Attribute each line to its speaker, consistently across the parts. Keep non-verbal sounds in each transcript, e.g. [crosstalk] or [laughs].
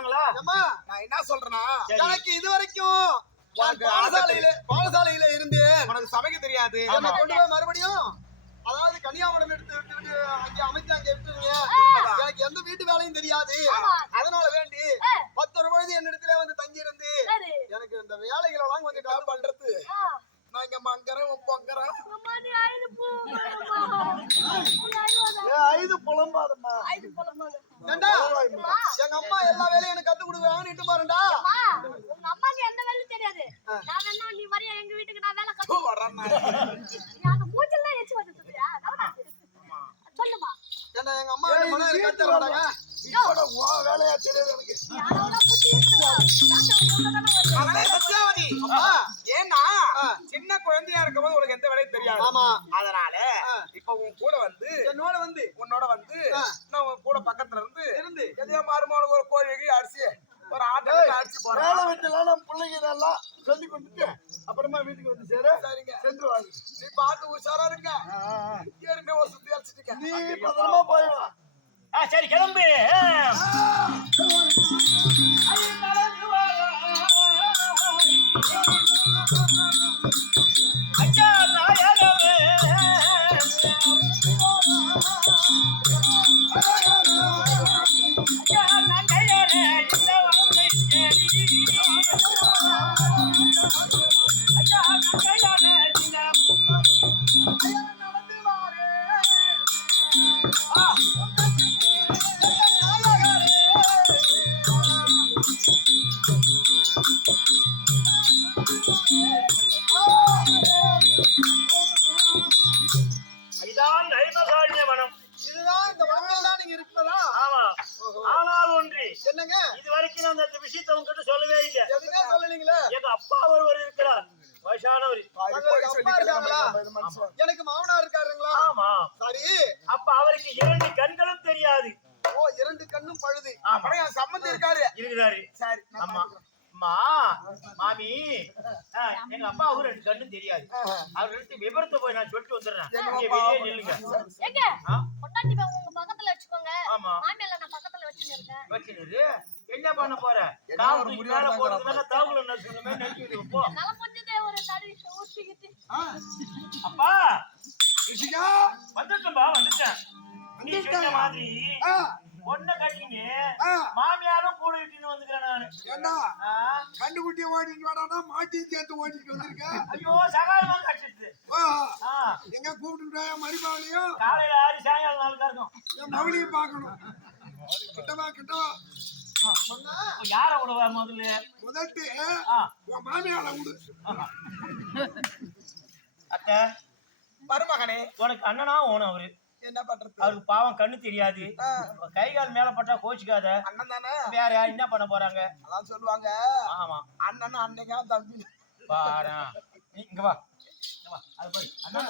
Speaker 1: சொல்றாங்களா?
Speaker 2: அம்மா
Speaker 3: நான் என்ன சொல்றேன்னா.
Speaker 2: எனக்கு இது வரைக்கும் பாடசாலையில பாடசாலையில இருந்து
Speaker 3: உனக்கு சமைக்க தெரியாது.
Speaker 2: என்னை கொண்டு போய் மறுபடியும் அதாவது கன்னியாகுமரம் எடுத்து விட்டு விட்டு அங்க அமைச்சு அங்க விட்டுருங்க. எனக்கு எந்த வீட்டு வேலையும் தெரியாது. அதனால வேண்டி பத்து பொழுது என்னிடத்துல வந்து தங்கி இருந்து எனக்கு இந்த வேலைகள் எல்லாம் கொஞ்சம்
Speaker 3: என்ன
Speaker 2: கா-
Speaker 3: பண்றது நான் இங்க மங்கறேன் பொங்கறேன் [laughs] புலம்பாதம்மா.
Speaker 2: எங்க அம்மா எல்லா வேலையும் எனக்கு கத்து கொடுக்குறாங்கன்னு இட்டு பாருடா.
Speaker 4: அம்மா, உங்க அம்மாக்கு எந்த வேலையும் தெரியாது. நான் வேணா நீ வரியா? எங்க வீட்டுக்கு நான் வேலை கத்து
Speaker 3: வர்றேன்
Speaker 4: நீ அந்த மூச்செல்லாம் எச்சு வந்துட்டுறியா சொல்லுமா.
Speaker 2: ஏண்டா எங்க அம்மா என்ன பண்ண எனக்கு கத்து
Speaker 3: இப்போட வேலையா தெரியாது எனக்கு. சத்யாவதி
Speaker 2: அம்மா.
Speaker 3: சின்ன குழந்தையா இருக்கும்போது உனக்கு எந்த வேலையும் தெரியாது.
Speaker 2: ஆமா.
Speaker 3: அதனால. இப்ப உன் கூட வந்து
Speaker 2: என்னோட வந்து.
Speaker 3: உன்னோட வந்து. நான் உன் கூட பக்கத்துல இருந்து
Speaker 2: இருந்து.
Speaker 3: எதையோ மாறுமான ஒரு கோழி அடிச்சு ஒரு ஆட்டை அடிச்சு போறேன்.
Speaker 5: வேலை நம்ம பிள்ளைங்க நல்லா சொல்லி கொடுத்துட்டு அப்புறமா வீட்டுக்கு வந்து சேர.
Speaker 3: சரிங்க.
Speaker 5: சென்று வாங்க.
Speaker 3: நீ பார்த்து உஷாரா இருங்க. ஏற்கனவே ஒரு சுத்தி அடிச்சிட்டு
Speaker 5: நீ பத்திரமா போயிடா
Speaker 1: ஆ, சரி கிளம்பு.
Speaker 2: என்னங்க?
Speaker 1: இது வரைக்கும் நான் அந்த விஷயத்தை உங்ககிட்ட சொல்லவே இல்லை.
Speaker 2: சொல்லலீங்களே
Speaker 1: எங்க அப்பா ஒருவர் இருக்கிறார். வயசானவர்.
Speaker 2: எனக்கு மாமனார் இருக்காருங்களா?
Speaker 1: ஆமா.
Speaker 2: சரி.
Speaker 1: அப்ப அவருக்கு இரண்டு கண்களும் தெரியாது.
Speaker 2: ஓ இரண்டு கண்ணும் பழுது.
Speaker 1: ஆமா.
Speaker 3: அப்புறம் என் சம்மந்தி இருக்காரு.
Speaker 1: இருக்கிறாரு
Speaker 3: சரி
Speaker 1: ஆமா அம்மா. மாமி. எங்க அப்பா ஒரு ரெண்டு கண்ணும் தெரியாது. அவர் ரெண்டு விபரத்தை போய் நான் சொல்லிட்டு வந்துடுறேன். நீங்க வெளியே நில்லுங்க?
Speaker 4: பொண்டாட்டி உங்க பக்கத்துல வச்சுக்கோங்க.
Speaker 1: ஆமா.
Speaker 4: மாமியால நான் பக்கத்துல வச்சுன்னு இருக்கேன்.
Speaker 1: வச்சுரு என்ன பண்ண போற?
Speaker 3: ஒரு
Speaker 1: தூக்கி மேல போறதுனால தாவுல நசுக்கணுமே நசுக்கிட்டு போ
Speaker 4: நல
Speaker 1: அப்பா!
Speaker 5: ரிஷிகா!
Speaker 1: வந்துட்டேன்பா வந்துட்டேன். நீ சொன்ன மாதிரி பொண்ணை மாமியாரும் கூட இட்டுன்னு வந்துக்கிறேன் நானு.
Speaker 5: ஏண்டா?
Speaker 1: ஆ,
Speaker 5: கண்டுக்குட்டி ஓடிட்டு வாடானா மாட்டியும் சேர்த்து ஓடிட்டு வந்திருக்க?
Speaker 1: ஐயோ சகாயமா கட்டிட்டு
Speaker 5: எங்க கூப்பிட்டு மருமகளையும்
Speaker 1: காலையில ஆறு சாயங்காலம் நாளுக்கா இருக்கும்.
Speaker 5: மகளையும் பார்க்கணும். கிட்டவா கிட்டவா?
Speaker 1: யார விடுவா முதல்ல?
Speaker 5: முதட்டு மாமியால விடு. [laughs]
Speaker 1: அத்தை
Speaker 3: மருமகனே
Speaker 1: உனக்கு அண்ணனா ஓணும் அவரு.
Speaker 3: என்ன பண்றது?
Speaker 1: அவருக்கு பாவம் கண்ணு தெரியாது. கை கால் மேல பட்டா கோச்சிக்காத.
Speaker 3: அண்ணன் தானே?
Speaker 1: வேற யார் என்ன பண்ண போறாங்க?
Speaker 3: அதான் சொல்லுவாங்க.
Speaker 1: ஆமா.
Speaker 3: அண்ணன் அன்னைக்கா தம்பி.
Speaker 1: பாரா. நீ இங்க வா. இங்க வா. அது பாரு. அண்ணா.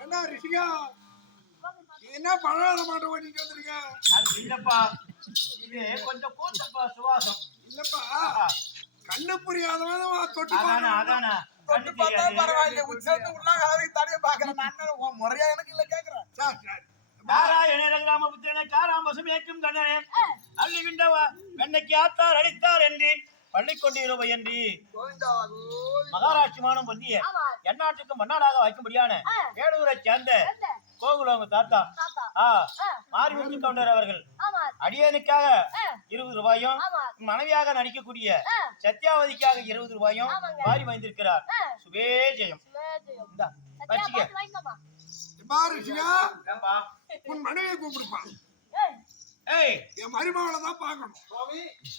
Speaker 5: என்ன ரிஷிகா? என்ன பழகாத மாட்டை ஓட்டிட்டு வந்திருக்க?
Speaker 1: அது இல்லப்பா. இது கொஞ்சம் கூட்டப்பா சுவாசம்.
Speaker 5: இல்லப்பா. கண்ணு புரியாதவன் தொட்டு
Speaker 1: அதானே
Speaker 3: தொட்டு பார்த்தா பரவாயில்ல. உச்சத்து உள்ளாக அதுக்கு தடைய பாக்குறேன் அண்ணன் முறையா எனக்கு இல்ல கேக்குறேன்
Speaker 5: சார்.
Speaker 1: நாராயண ரங்கராம புத்திரனை காராமசம் ஏற்றும் கண்ணனே. அள்ளி விண்டவ வெண்ணைக்கு ஆத்தார் அடித்தார் என்று பள்ளிக்கொண்டு இருவை என்று. மகாராஷ்டிர மானம் பொந்திய எந்நாட்டுக்கு மன்னாடாக வைக்கும்படியான. வேலூரை சேர்ந்த? கோகுலவங்க தாத்தா. ஆ மாரிமுத்து கவுண்டர் அவர்கள்.
Speaker 4: ஆமா
Speaker 1: அடியனுக்காக இருபது ரூபாயும் மனைவியாக நடிக்கக்கூடிய சத்யாவதிக்காக இருபது ரூபாயும். வாரி வைத்திருக்கிறார். சுபேஜயம் வச்சுக்க.
Speaker 5: உன் மனைவியை கூப்பிடுப்பா.
Speaker 4: ஏய்,
Speaker 1: ஏய்.
Speaker 5: என் மருமகளை தான் பார்க்கணும்.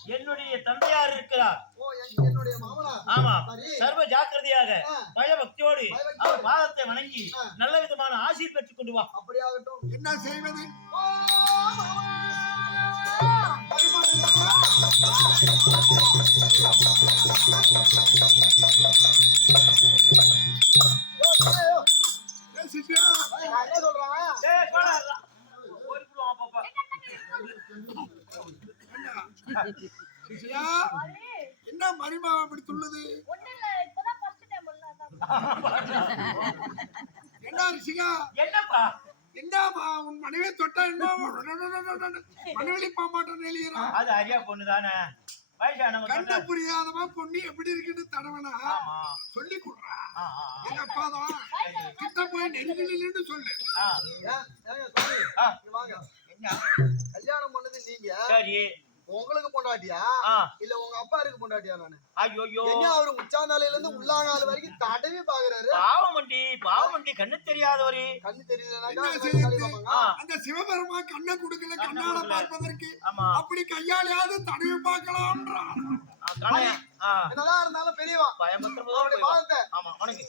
Speaker 1: என்னுடைய தந்தையார் இருக்கிறார்.
Speaker 2: ஓ என்- என்னுடைய மாமனார்
Speaker 1: ஆமா.
Speaker 2: சரி.
Speaker 1: சர்வ ஜாக்கிரதையாக. பயபக்தியோடு. அவர் பாதத்தை வணங்கி. நல்ல விதமான ஆசீர் பெற்றுக் கொண்டு வா.
Speaker 2: அப்படியாகட்டும்.
Speaker 5: என்ன செய்வது?
Speaker 2: சொல்றேன்?
Speaker 5: என்ன மருமகன் அப்படி
Speaker 4: அதான்.
Speaker 5: என்ன ரிஷிகா?
Speaker 1: என்னப்பா?
Speaker 5: என்னம்மா உன் மனைவியை தொட்டா என்ன மனைவி பாமாட்டம் எழுகிறான்
Speaker 1: அது அரியா பொண்ணு தானே சொன்னா-
Speaker 5: புரியாதவா பொண்ணு எப்படி இருக்குன்னு தடவனா சொல்லி கொடுறா. எங்க அப்பா தான். கிட்ட போய் நெருங்கிலின்னு சொல்லு?
Speaker 2: கல்யாணம் பண்ணது நீங்க.
Speaker 1: சரி.
Speaker 2: உங்களுக்கு பொண்டாட்டியா? இல்ல உங்க அப்பா இருக்கு பொண்டாட்டியா நானு?
Speaker 1: ஐயோ
Speaker 2: என்ன அவரு உச்சாந்தாலையில இருந்து உள்ளாங்கால் வரைக்கும் தடவி பாக்குறாரு?
Speaker 1: பாவமண்டி பாவமண்டி கண்ணு தெரியாதவரு.
Speaker 2: கண்ணு தெரியலனாக்கா
Speaker 5: என்ன
Speaker 2: அந்த மாதிரி
Speaker 5: செய்யுது?
Speaker 2: தடவி பார்ப்பாங்க.
Speaker 1: ஆ.
Speaker 5: அந்த சிவபெருமா கண்ணை கொடுக்கல
Speaker 1: கண்ணை
Speaker 5: கண்ணால. பார்ப்பதற்கு.
Speaker 1: ஆமா.
Speaker 5: அப்படி கையாலையாவது தடவி பார்க்கலாம்ன்றான்.
Speaker 2: என்னதான் இருந்தாலும் பெரியவா
Speaker 1: பயமற்ற
Speaker 2: பாதத்தை
Speaker 1: ஆமா உனக்கு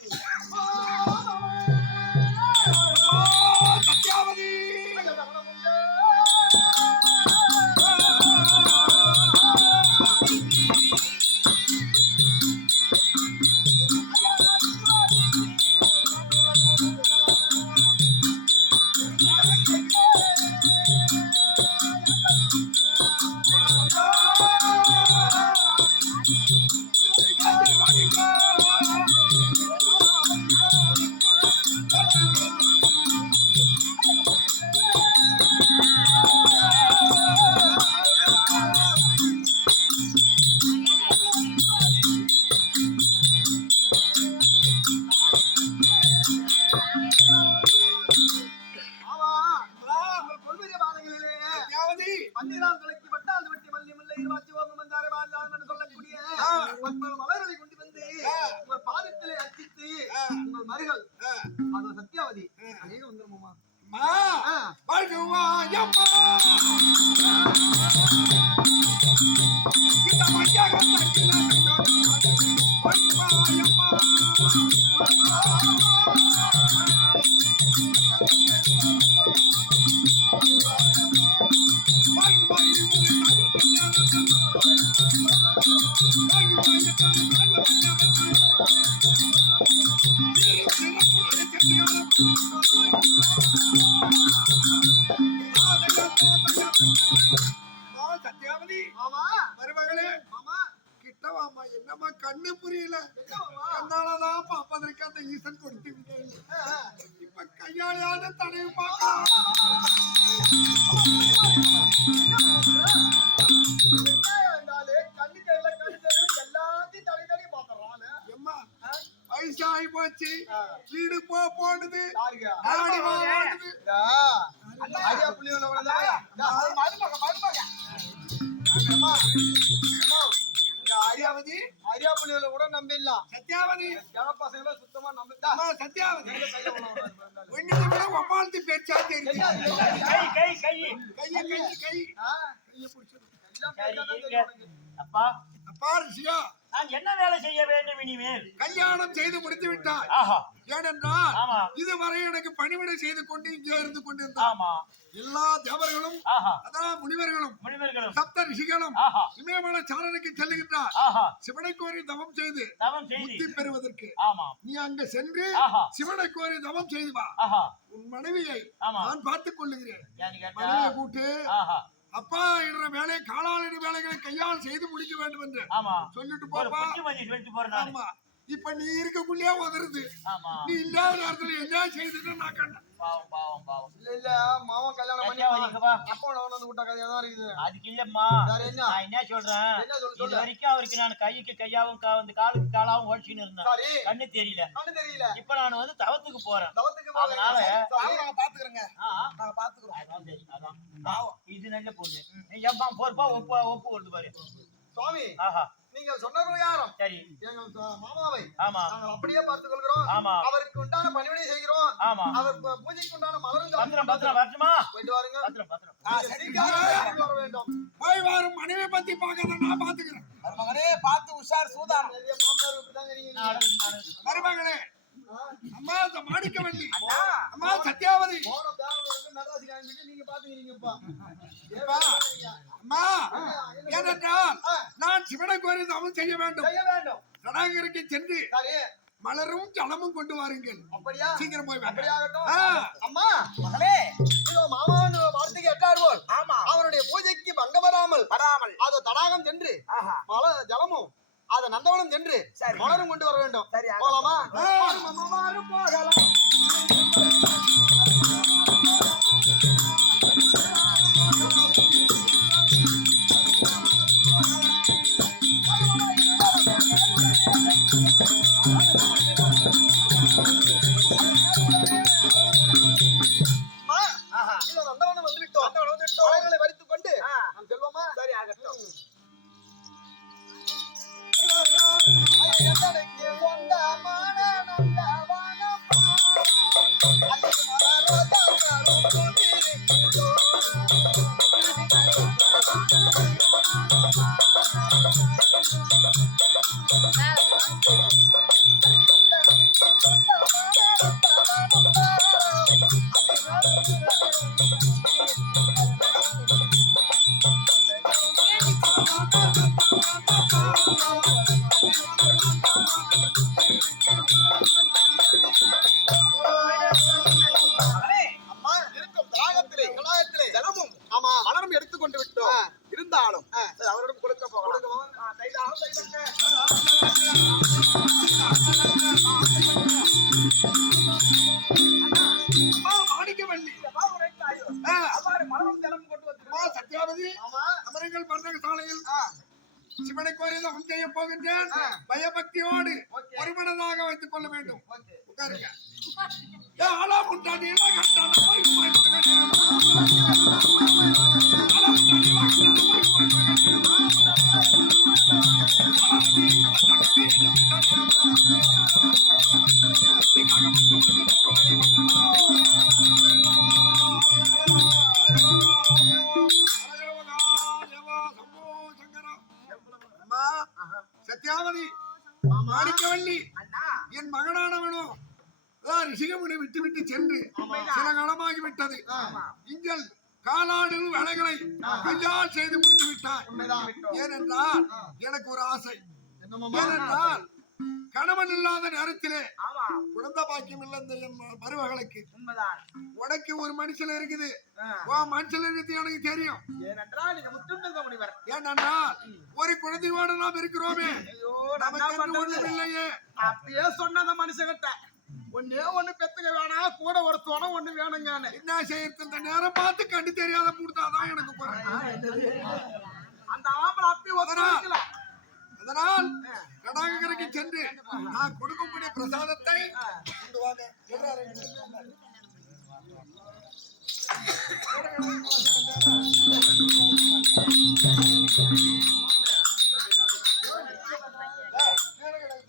Speaker 5: இந்த மஞ்சள் வாழ்வாயம்மா சத்யாவதி மருமகளே கிட்டவாமா என்னம்மா கண்ணு புரியல? என்னாலதான் பாப்பதற்கு அந்த ஈசன் கொடுத்து விட்டேன். இப்ப கையாளியான தடவி பார்க்கலாம் வயசாகி போச்சு வீடு போ போடுது சத்யாவதி
Speaker 2: ஆரியா புள்ளியோட கூட நம்பிடலாம்
Speaker 5: சத்யாவதி
Speaker 2: ஜன பசங்களை சுத்தமா நம்பிட்டா?
Speaker 5: அம்மா சத்யாவதி. ஒன்னு கூட ஒம்மாழ்த்து பேச்சா தெரியும்
Speaker 1: கை கை கை.
Speaker 5: கைய கை கை கைய
Speaker 2: உனக்கு.
Speaker 1: அப்பா.
Speaker 5: அப்பா ரிஷியா.
Speaker 1: நான் என்ன வேலை செய்ய வேண்டும் இனிமேல்?
Speaker 5: கல்யாணம் செய்து முடித்து விட்டாய். ஏனென்றால் இதுவரை எனக்கு பணிவிடை செய்து கொண்டு இங்கே இருந்து கொண்டிருந்தார்
Speaker 1: ஆமா.
Speaker 5: எல்லா தேவர்களும் அதான் முனிவர்களும்
Speaker 1: முனிவர்களும்.
Speaker 5: சப்த ரிஷிகளும் இமயமலை சாரனுக்கு செல்லுகின்றார். சிவனை கோரி தவம் செய்து முக்தி பெறுவதற்கு
Speaker 1: ஆமா.
Speaker 5: நீ அங்க சென்று சிவனை கோரி தவம் செய்து வா. உன் மனைவியை நான் பார்த்துக் கொள்ளுகிறேன். மனைவியை கூட்டு அப்பா என்ற வேலை காலாளின வேலைகளை கையால் செய்து முடிக்க வேண்டும் என்று சொல்லிட்டு போப்பா. ஆமா. இப்ப நீ இருக்கக்குள்ளேயே உதருது
Speaker 1: ஆமா.
Speaker 5: நீ இல்லாத நேரத்துல என்ன செய்துட்டு நான் கண்டேன்.
Speaker 1: பாவம் பாவம் பாவம்.
Speaker 2: இல்ல இல்ல மாமன் கல்யாணம் பண்ணி
Speaker 1: சத்யாவதி இங்க வா.
Speaker 2: அப்பா உன வந்து விட்ட கதையா தான் இருக்குது.
Speaker 1: அதுக்கு இல்லம்மா.
Speaker 2: வேற என்ன?
Speaker 1: நான் என்ன சொல்றேன்?
Speaker 2: என்ன சொல்லு
Speaker 1: இது வரைக்கும் அவருக்கு நான் கைக்கு கையாவும் கா- வந்து காலுக்கு காலாவும் ஓடிச்சுன்னு இருந்தேன்.
Speaker 2: சரி.
Speaker 1: கண்ணு தெரியல.
Speaker 2: கண்ணு தெரியல.
Speaker 1: இப்ப நான் வந்து தவத்துக்கு போறேன்.
Speaker 2: தவத்துக்கு போறீங்க.
Speaker 3: நாங்க பாத்துக்கிறோங்க.
Speaker 1: ஆ,
Speaker 3: நாங்க பாத்துக்கிறோம்.
Speaker 1: அதான் சரி, அதான். பாவம். இது நல்ல பொண்ணு. நீ ஏன்பா போறப்பா ஒப்பு ஒப்பு வருது பாரு.
Speaker 2: சுவாமி.
Speaker 1: ஆஹா.
Speaker 2: நீங்க சொன்னது யாரும்
Speaker 1: சரி.
Speaker 2: எங்கள் மாமாவை
Speaker 1: ஆமா.
Speaker 2: நாங்கள் அப்படியே பார்த்துக் கொள்கிறோம்
Speaker 1: ஆமா.
Speaker 2: அவருக்கு உண்டான பணிவிடை செய்கிறோம்.
Speaker 1: ஆமா.
Speaker 2: அவர் பூஜைக்கு உண்டான மலரும்
Speaker 1: பத்திரம் பத்திரம் வரட்டுமா?
Speaker 2: போயிட்டு வாருங்க.
Speaker 1: பத்திரம் பத்திரம்.
Speaker 2: வர வேண்டும்.
Speaker 5: போய் வாரும். மனைவி பத்தி பார்க்கறத நான் பாத்துக்கிறேன்
Speaker 3: மகனே பார்த்து உஷார் சூதானம்.
Speaker 2: நிறைய
Speaker 5: அம்மா இந்த மாணிக்கவல்லி அம்மா சத்யாவதி.
Speaker 2: நீங்க பாத்துக்கிறீங்கப்பா
Speaker 5: அம்மா ஏனென்றால் நான் சிவனை கோரி தவம் செய்ய வேண்டும்.
Speaker 2: செய்ய வேண்டும்.
Speaker 5: தடாகருக்கு சென்று
Speaker 2: சரி.
Speaker 5: மலரும் ஜலமும் கொண்டு வாருங்கள்.
Speaker 2: அப்படியா?
Speaker 5: சீக்கிரம் போய்
Speaker 2: அம்மா
Speaker 3: மகளே
Speaker 2: இதோ மாமாவின் வார்த்தைக்கு எட்டாடுவோம்
Speaker 3: ஆமா.
Speaker 2: அவருடைய பூஜைக்கு பங்கம் வராமல்
Speaker 3: வராமல்.
Speaker 2: அது தடாகம் சென்று
Speaker 3: ஆஹா.
Speaker 2: மழை ஜலமும் அதை நந்தவனம் சென்று
Speaker 3: சரி.
Speaker 2: மலரும் கொண்டு வர வேண்டும். போலாமா
Speaker 3: போகலாம்
Speaker 2: அல்லி மலரோதங்களும் பூத்திருக்கின்றோம்.
Speaker 3: மகளே,
Speaker 2: அம்மா
Speaker 3: இருக்கும் தாகத்திலே
Speaker 2: கடாயத்திலே
Speaker 3: ஜலமும்
Speaker 2: ஆமா
Speaker 3: மலரும் எடுத்துக்கொண்டு விட்டோம்
Speaker 2: ஆ.
Speaker 3: இருந்தாலும்
Speaker 2: ஆ.
Speaker 3: சரி, அவரிடம் கொடுக்க போகலாம்
Speaker 5: அம்மா மாணிக்கவல்லி
Speaker 3: இந்த பாவனை தாயோ. அவ்வாறு மலரும் ஜலமும் கொண்டு வந்து
Speaker 5: அம்மா சத்யாவதி
Speaker 2: ஆமா
Speaker 5: அமரங்கள் பண்டக சாலையில் சிவனை கோரி தவம் செய்ய போகின்றேன். பயபக்தியோடு. ஒருமனதாக வைத்துக் கொள்ள வேண்டும் உட்காருங்க ஆளா முட்டாடி எல்லாம் கட்டான அதான் ரிஷிகமுனை விட்டு விட்டு சென்று சில காலமாகி விட்டது. நீங்கள் காலாடு வேலைகளை கையால் செய்து முடித்து விட்டார். ஏனென்றால் எனக்கு ஒரு ஆசை. ஏனென்றால் கணவன் இல்லாத நேரத்திலே குழந்தை பாக்கியம் இல்லை இந்த மருமகளுக்கு உனக்கு ஒரு மனுஷன் இருக்குது. உன் மனுஷன் இருக்குது எனக்கு தெரியும்.
Speaker 3: ஏனென்றால் நீங்க முத்துண்டங்க முனிவர்.
Speaker 5: ஏனென்றால் ஒரு குழந்தையோடு நாம் இருக்கிறோமே. நமக்கு
Speaker 3: பண்றது
Speaker 5: இல்லையே
Speaker 3: அப்பயே சொன்ன அந்த மனுஷங்கிட்ட. ஒன்னே ஒண்ணு பெத்துக்க வேணாம் கூட ஒரு துணை ஒண்ணு வேணுங்கன்னு
Speaker 5: என்ன செய்யறது இந்த நேரம் பார்த்து கண்டு தெரியாத எனக்கு குறை
Speaker 3: அந்த ஆம்பளை அப்பயே ஒத்துக்கல
Speaker 5: அதனால் கடாகரைக்கு சென்று நான் கொடுக்கக்கூடிய பிரசாதத்தை கொண்டு வாங்க. சொல்றாரு.